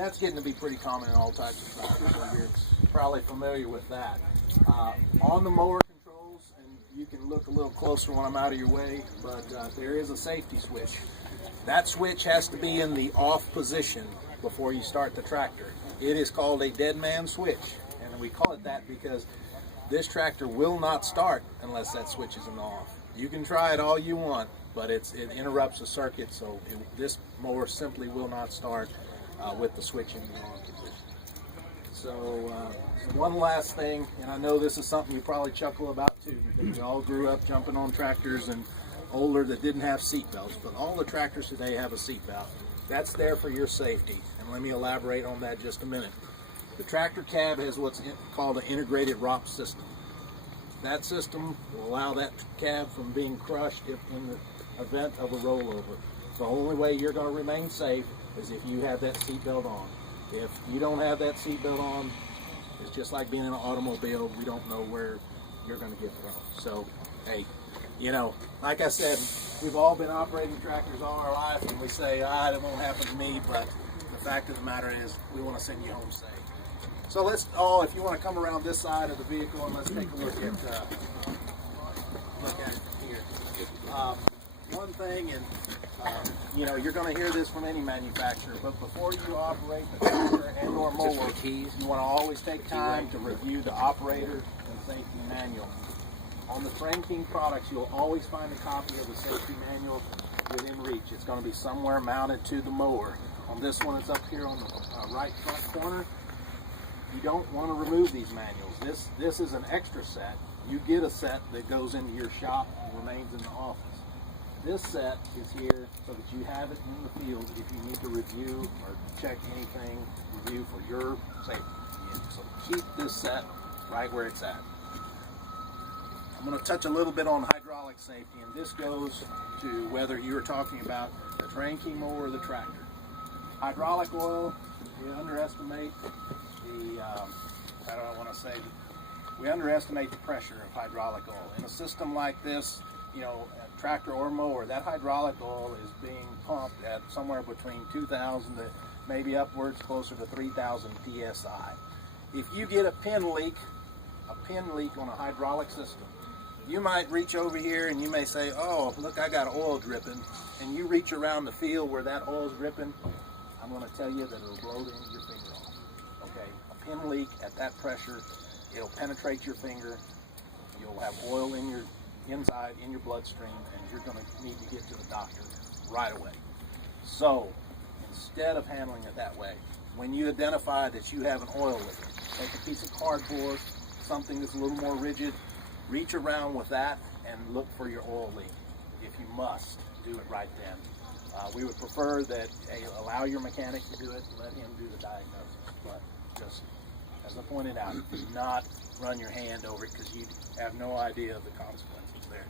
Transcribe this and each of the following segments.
that's getting to be pretty common in all types of tractors, so you're probably familiar with that. On the mower controls, and you can look a little closer when I'm out of your way, but there is a safety switch. That switch has to be in the off position before you start the tractor. It is called a dead man switch, and we call it that because this tractor will not start unless that switch is in the off. You can try it all you want, but it interrupts the circuit, so this mower simply will not start with the switch in the on position. So one last thing, and I know this is something you probably chuckle about too, because we all grew up jumping on tractors and older that didn't have seat belts, but all the tractors today have a seat belt. That's there for your safety, and let me elaborate on that just a minute. The tractor cab has what's called an integrated ROP system. That system will allow that cab from being crushed if in the event of a rollover. The only way you're going to remain safe is if you have that seatbelt on. If you don't have that seatbelt on, it's just like being in an automobile. We don't know where you're going to get thrown. So, hey, you know, like I said, we've all been operating tractors all our life, and we say, it won't happen to me, but the fact of the matter is we want to send you home safe. So let's all, if you want to come around this side of the vehicle, and let's take a look at it here. One thing, and you know, you're going to hear this from any manufacturer, but before you operate the tractor and or mower, you want to always take time to review the operator and safety manual. On the TerrainKing products, you'll always find a copy of the safety manual within reach. It's going to be somewhere mounted to the mower. On this one, it's up here on the right front corner. You don't want to remove these manuals. This is an extra set. You get a set that goes into your shop and remains in the office. This set is here so that you have it in the field if you need to review or check anything, review for your safety. So keep this set right where it's at. I'm going to touch a little bit on hydraulic safety, and this goes to whether you're talking about the TerrainKing mower or the tractor. Hydraulic oil, we underestimate the, how do I want to say, we underestimate the pressure of hydraulic oil. In a system like this, you know, a tractor or mower, that hydraulic oil is being pumped at somewhere between 2,000 to maybe upwards closer to 3,000 psi. If you get a pin leak on a hydraulic system, you might reach over here and you may say, oh, look, I got oil dripping, and you reach around the field where that oil's dripping, I'm going to tell you that it'll blow the end of your finger off. Okay, a pin leak at that pressure, it'll penetrate your finger, you'll have oil in your inside, in your bloodstream, and you're going to need to get to the doctor right away. So, instead of handling it that way, when you identify that you have an oil leak, take a piece of cardboard, something that's a little more rigid, reach around with that and look for your oil leak. If you must, do it right then. We would prefer that allow your mechanic to do it, let him do the diagnosis. But just as I pointed out, do not run your hand over it because you have no idea of the consequences there.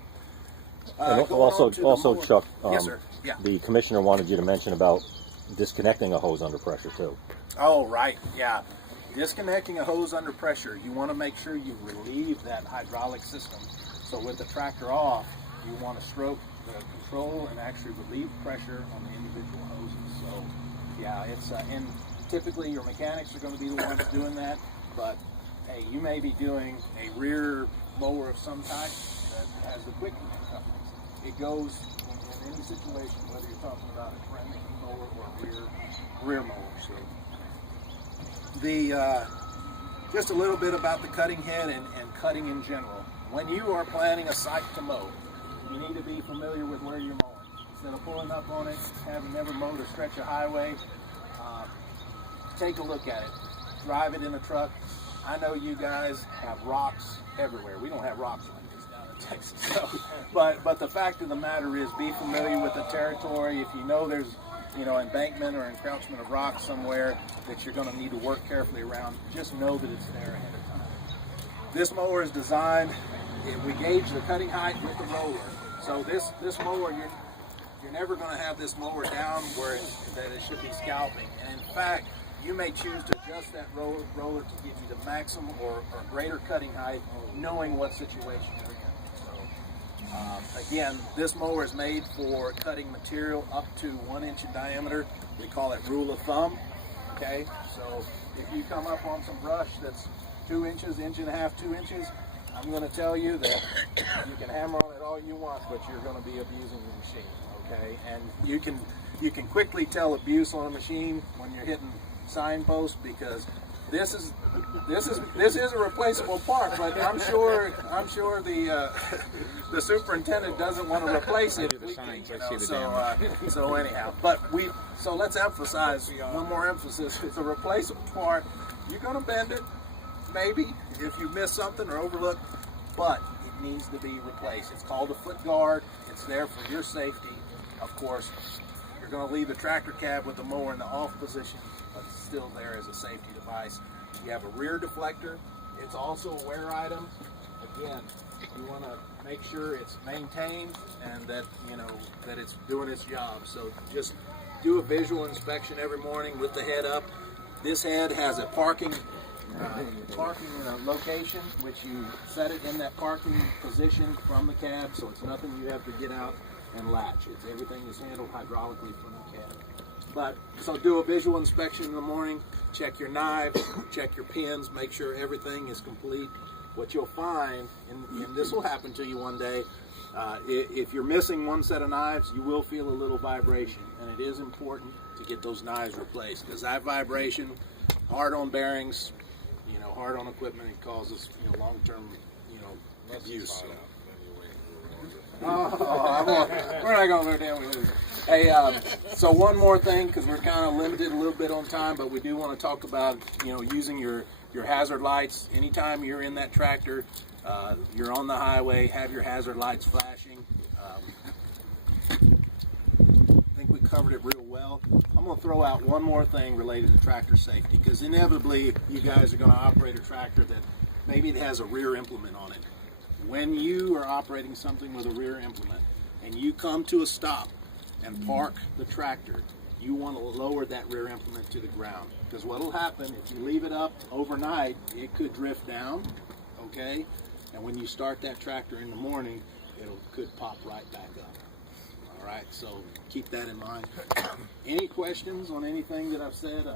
And also Chuck, yes, sir. Yeah. The commissioner wanted you to mention about disconnecting a hose under pressure too. Oh, right, yeah. Disconnecting a hose under pressure, you want to make sure you relieve that hydraulic system. So with the tractor off, you want to stroke the control and actually relieve pressure on the individual hoses. So yeah, it's and typically your mechanics are going to be the ones doing that, but hey, you may be doing a rear mower of some type that has the quick couplings. It goes in any situation, whether you're talking about a TerrainKing mower or a rear mower. So just a little bit about the cutting head and cutting in general. When you are planning a site to mow, you need to be familiar with where you're mowing. Instead of pulling up on it, having never mowed a stretch of highway, take a look at it. Drive it in a truck. I know you guys have rocks everywhere. We don't have rocks like this down in Texas. So, but the fact of the matter is, be familiar with the territory. If you know there's embankment or encroachment of rocks somewhere that you're going to need to work carefully around, just know that it's there ahead of time. This mower is designed, we gauge the cutting height with the roller. So this mower, you're never going to have this mower down where it should be scalping. And in fact, you may choose to adjust that roller to give you the maximum or greater cutting height, knowing what situation you're in. So, again, this mower is made for cutting material up to 1 inch in diameter. We call it rule of thumb. okay? So if you come up on some brush that's 2 inches, inch and a half, 2 inches, I'm going to tell you that you can hammer on it all you want, but you're going to be abusing the machine, okay? And you can quickly tell abuse on a machine when you're hitting signposts, because this is a replaceable part, but I'm sure the superintendent doesn't want to replace it. So anyhow, so let's emphasize one more emphasis. It's a replaceable part. You're going to bend it, maybe, if you miss something or overlook, but it needs to be replaced. It's called a foot guard. It's there for your safety. Of course, you're going to leave the tractor cab with the mower in the off position, but it's still there as a safety device. You have a rear deflector. It's also a wear item. Again, you want to make sure it's maintained and that that it's doing its job. So just do a visual inspection every morning with the head up. This head has a parking location, which you set it in that parking position from the cab, so it's nothing you have to get out and latch. Everything is handled hydraulically from the cab. But so do a visual inspection in the morning. Check your knives, check your pins, make sure everything is complete. What you'll find, and this will happen to you one day, if you're missing one set of knives, you will feel a little vibration, and it is important to get those knives replaced, because that vibration, hard on bearings, hard on equipment, it causes long-term abuse. We're not going to go down with it. Hey, so one more thing, because we're kind of limited a little bit on time, but we do want to talk about using your hazard lights. Anytime you're in that tractor, you're on the highway, have your hazard lights flashing. I think we covered it real well. I'm going to throw out one more thing related to tractor safety, because inevitably you guys are going to operate a tractor that maybe it has a rear implement on it. When you are operating something with a rear implement and you come to a stop and park the tractor, you want to lower that rear implement to the ground, because what will happen if you leave it up overnight, it could drift down, okay? And when you start that tractor in the morning, it could pop right back up. All right, so keep that in mind. Any questions on anything that I've said?